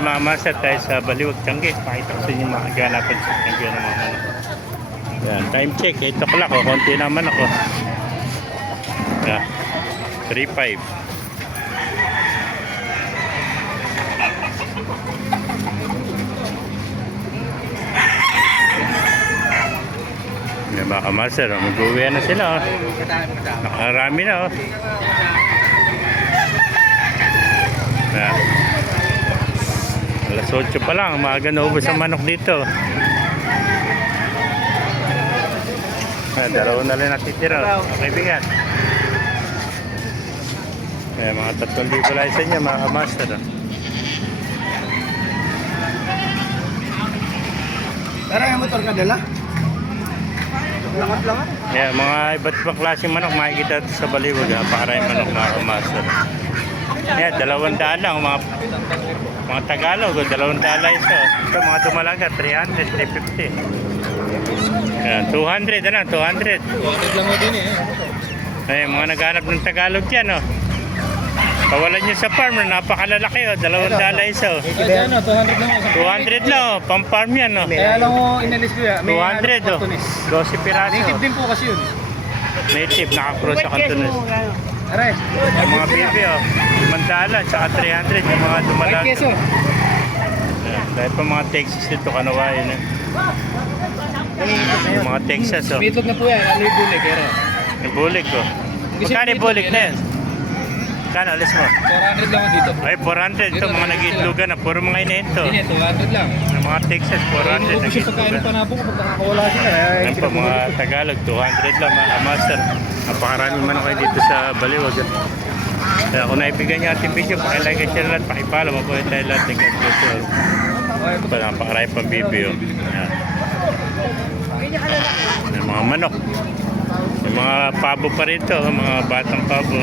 mga master tayo sa Baliwag, Tiangge. Pakita ko sa inyo mga kaganapan sa Tiangge ng mga manok. Yan, time check, 8 o'clock. Konti naman ako. Yan, 3.5. Yan mga master, mag-uwi na sila. Oh. Nakarami na. Oh. Yan. Alas 8 pa lang, maaga na ubos ang manok dito. Dalawa na lang natitira. Okay, bigat. Kaya mga 3,000 lang sa inyo, mga master. Pero yung motor ka dala? Langat-langat? Yeah, mga iba't ibang klaseng manok makikita ito sa Baliwag. Napakaraming manok, mga master. Yeah, 200 lang, mga Tagalog, 200 isa. Ito, mga dumalaga, 300, 350. Yan, 200, ano, 200. 200 lang mo din eh. Ay, mga naghanap ng Tagalog yan, oh. Kawalan nyo sa farm, napakalalaki, oh. 200 isa, oh. Kaya ano, 200 lang mo. 200 lang, oh. Pang-farm yan, oh. Kaya lang mo inalis ko yan. 200, oh. 12 piraso. Native din po kasi yun. Native, naka-cross sa kantunas. Aray. Yung mga bibi, oh. 500, tsaka 300, yung mga dumalaga. White keso. Yan, dahil pa mga Texas dito, kanawain, eh. Yung mga Texas, oh. May itlog na po yan. Ano yung bulik? Yung bulik, oh. Magkano yung bulik na yan? Magkano, alis mo? 400 lang mo dito. Ay, 400 ito, mga nag-iitlogan na. Puro mga inento. Hindi, 200 lang. Yung mga Texas, 400 Kasi pagkain nag-iitlogan. pa na po kapag nakakawala sila. Yan po, mga Tagalog, 200 lang, mga master. Napakaraming manok kayo dito sa Baliwag. Kaya kung naibigan niyo ating video, pakilike at share lahat, pakipalo, mabuhay tayo lahat ng God. Napakarami pang bibig. Yan. Yung mga manok. Yung mga pabo pa rito, mga batang pabo.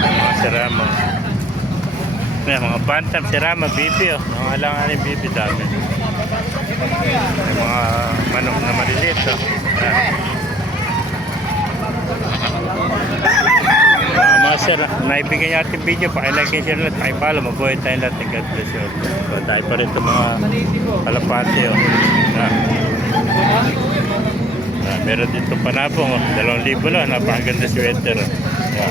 Mga sirama. Yan, mga bantam, sirama, bibi. Mga alangan yung bibi dami. Yung mga manok na maliliit. Yan. Master, naibigyan niya ating video, pakilike and share lahat, pakipalo, mabuhay tayo lahat ng God bless you. So, tayo pa rin itong mga kalapati. Oh. Meron dito panabong, 2,000 lang, napakaganda sweater. Oh.